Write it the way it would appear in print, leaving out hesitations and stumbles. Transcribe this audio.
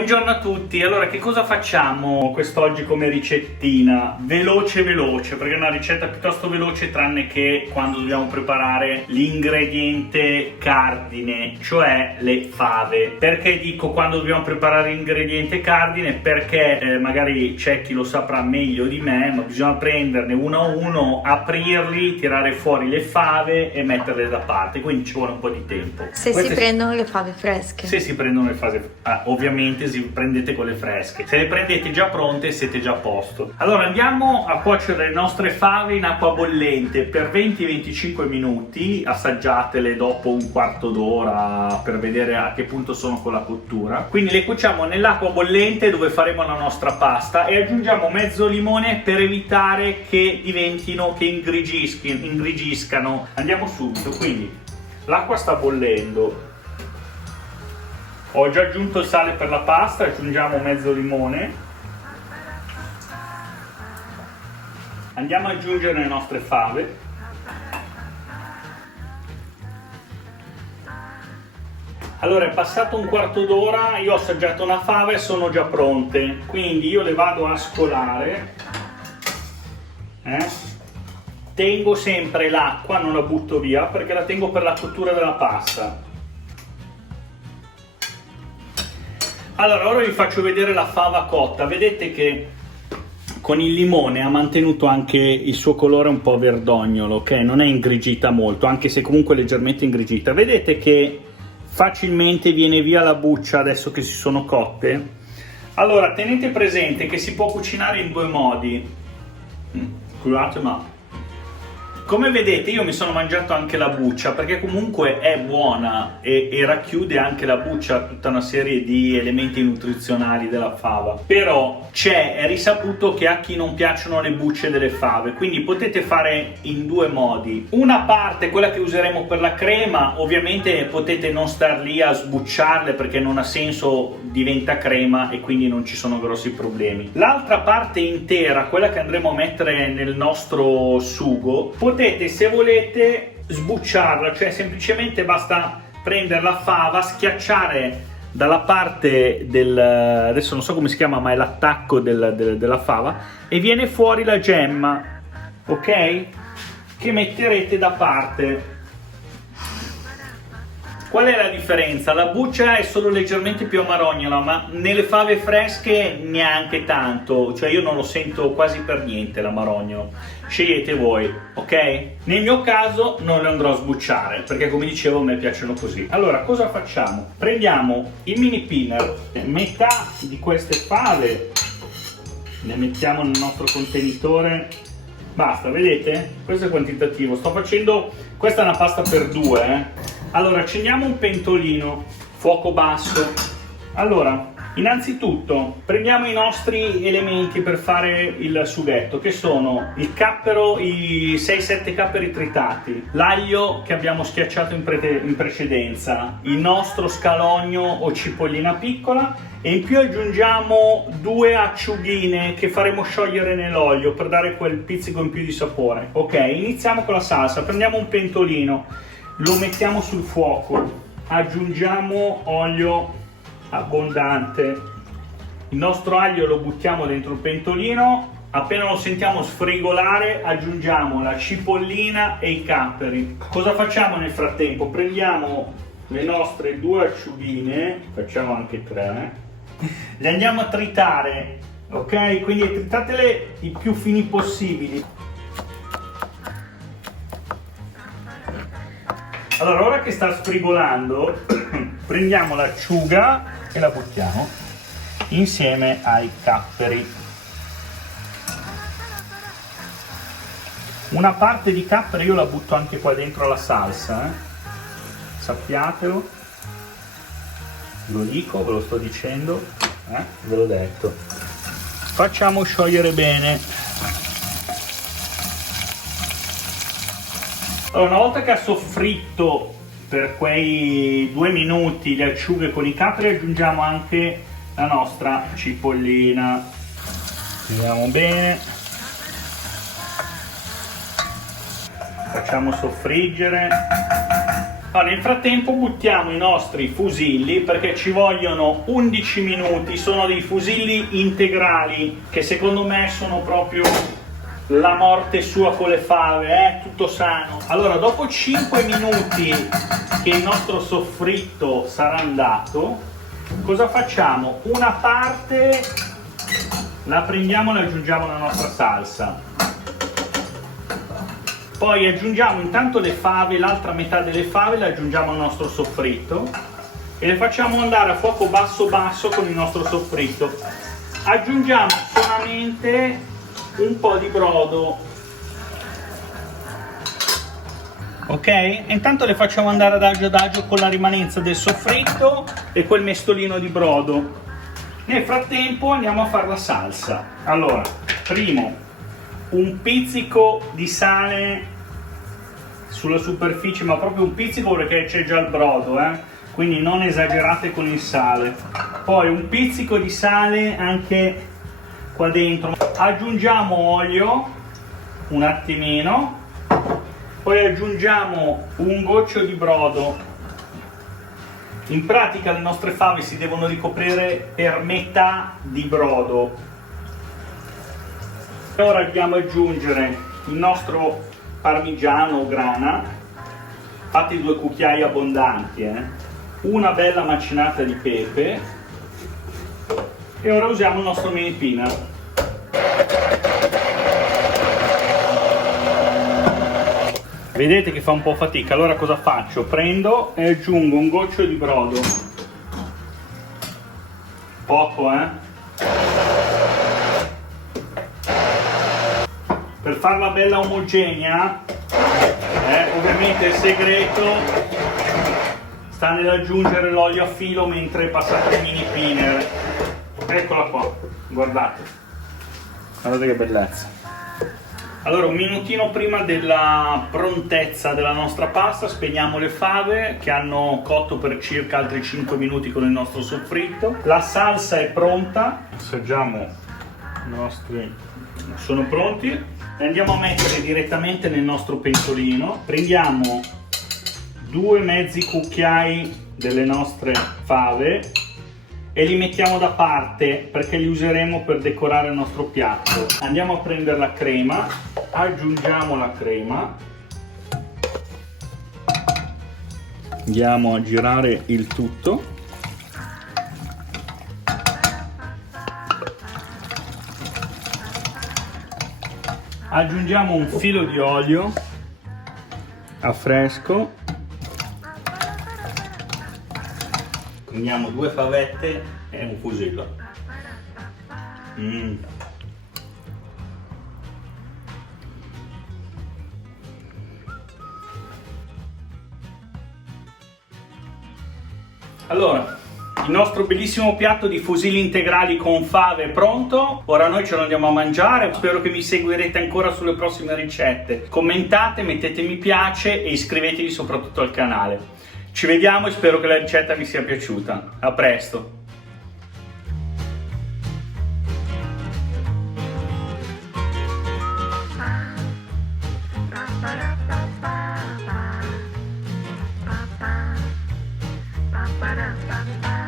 Buongiorno a tutti, allora che cosa facciamo quest'oggi come ricettina? Veloce, perché è una ricetta piuttosto veloce tranne che quando dobbiamo preparare l'ingrediente cardine, cioè le fave. Perché dico quando dobbiamo preparare l'ingrediente cardine? Perché magari c'è chi lo saprà meglio di me, ma bisogna prenderne uno a uno, aprirli, tirare fuori le fave e metterle da parte, quindi ci vuole un po' di tempo. Se si prendono le fave fresche. Se si prendono le fave, ovviamente si prendete quelle fresche. Se le prendete già pronte siete già a posto. Allora andiamo a cuocere le nostre fave in acqua bollente per 20-25 minuti, assaggiatele dopo un quarto d'ora per vedere a che punto sono con la cottura. Quindi le cuociamo nell'acqua bollente dove faremo la nostra pasta e aggiungiamo mezzo limone per evitare che diventino, che ingrigiscano. Andiamo subito, quindi l'acqua sta bollendo. Ho già aggiunto il sale per la pasta, aggiungiamo mezzo limone. Andiamo ad aggiungere le nostre fave. Allora è passato un quarto d'ora, io ho assaggiato una fava e sono già pronte, quindi io le vado a scolare. Tengo sempre l'acqua, non la butto via perché la tengo per la cottura della pasta. Allora, ora vi faccio vedere la fava cotta. Vedete che con il limone ha mantenuto anche il suo colore un po' verdognolo, ok? Non è ingrigita molto, anche se comunque leggermente ingrigita. Vedete che facilmente viene via la buccia adesso che si sono cotte? Allora, tenete presente che si può cucinare in due modi. Scusate, ma... come vedete io mi sono mangiato anche la buccia perché comunque è buona e racchiude anche la buccia tutta una serie di elementi nutrizionali della fava. Però è risaputo che a chi non piacciono le bucce delle fave, quindi potete fare in due modi. Una parte, quella che useremo per la crema, ovviamente potete non star lì a sbucciarle perché non ha senso, diventa crema e quindi non ci sono grossi problemi. L'altra parte intera, quella che andremo a mettere nel nostro sugo, potete, se volete, sbucciarla, cioè semplicemente basta prendere la fava, schiacciare dalla parte del, adesso non so come si chiama, ma è l'attacco della fava, e viene fuori la gemma, ok? Che metterete da parte. Qual è la differenza? La buccia è solo leggermente più amarognola, ma nelle fave fresche neanche tanto, cioè io non lo sento quasi per niente l'amarognolo. Scegliete voi, ok? Nel mio caso non le andrò a sbucciare, perché come dicevo a me piacciono così. Allora, cosa facciamo? Prendiamo il mini pinner, metà di queste fave, le mettiamo nel nostro contenitore. Basta, vedete? Questo è il quantitativo. Sto facendo, questa è una pasta per due, Allora, accendiamo un pentolino, fuoco basso. Allora, innanzitutto prendiamo i nostri elementi per fare il sughetto, che sono il cappero, i 6-7 capperi tritati, l'aglio che abbiamo schiacciato in precedenza, il nostro scalogno o cipollina piccola, e in più aggiungiamo 2 acciughine che faremo sciogliere nell'olio per dare quel pizzico in più di sapore. Ok, iniziamo con la salsa. Prendiamo un pentolino, lo mettiamo sul fuoco, aggiungiamo olio abbondante, il nostro aglio lo buttiamo dentro il pentolino, appena lo sentiamo sfrigolare aggiungiamo la cipollina e i capperi. Cosa facciamo nel frattempo? Prendiamo le nostre 2 acciughine, facciamo anche 3, le andiamo a tritare, ok? Quindi tritatele i più fini possibili. Allora, ora che sta sfrigolando, prendiamo l'acciuga e la buttiamo insieme ai capperi. Una parte di capperi io la butto anche qua dentro alla salsa, sappiatelo, ve lo dico, ve lo sto dicendo, ve l'ho detto. Facciamo sciogliere bene. Allora, una volta che ha soffritto per quei 2 minuti le acciughe con i capperi, aggiungiamo anche la nostra cipollina. Vediamo bene. Facciamo soffriggere. Allora, nel frattempo buttiamo i nostri fusilli perché ci vogliono 11 minuti, sono dei fusilli integrali che secondo me sono proprio la morte sua con le fave, tutto sano. Allora, dopo 5 minuti che il nostro soffritto sarà andato, cosa facciamo? Una parte la prendiamo e la aggiungiamo alla nostra salsa. Poi aggiungiamo intanto le fave, l'altra metà delle fave le aggiungiamo al nostro soffritto e le facciamo andare a fuoco basso basso con il nostro soffritto. Aggiungiamo solamente un po' di brodo, ok? E intanto le facciamo andare ad agio con la rimanenza del soffritto e quel mestolino di brodo. Nel frattempo andiamo a fare la salsa. Allora, primo un pizzico di sale sulla superficie, ma proprio un pizzico perché c'è già il brodo, quindi non esagerate con il sale. Poi un pizzico di sale anche qua dentro. Aggiungiamo olio un attimino, poi aggiungiamo un goccio di brodo. In pratica le nostre fave si devono ricoprire per metà di brodo. Ora andiamo ad aggiungere il nostro parmigiano o grana, fatti 2 cucchiai abbondanti, una bella macinata di pepe e ora usiamo il nostro mini peanut. Vedete che fa un po' fatica, allora cosa faccio? Prendo e aggiungo un goccio di brodo, poco per farla bella omogenea, ovviamente il segreto sta nell'aggiungere l'olio a filo mentre passate il mini pinner. Eccola qua, guardate che bellezza. Allora, un minutino prima della prontezza della nostra pasta spegniamo le fave che hanno cotto per circa altri 5 minuti con il nostro soffritto. La salsa è pronta, assaggiamo i nostri, sono pronti. E andiamo a mettere direttamente nel nostro pentolino. Prendiamo 2 mezzi cucchiai delle nostre fave e li mettiamo da parte perché li useremo per decorare il nostro piatto. Andiamo a prendere la crema, aggiungiamo la crema, andiamo a girare il tutto. Aggiungiamo un filo di olio a fresco, prendiamo 2 favette e un fusillo. Allora, il nostro bellissimo piatto di fusilli integrali con fave è pronto. Ora noi ce lo andiamo a mangiare. Spero che mi seguirete ancora sulle prossime ricette. Commentate, mettete mi piace e iscrivetevi soprattutto al canale. Ci vediamo e spero che la ricetta vi sia piaciuta. A presto! Ba-da-ba-ba.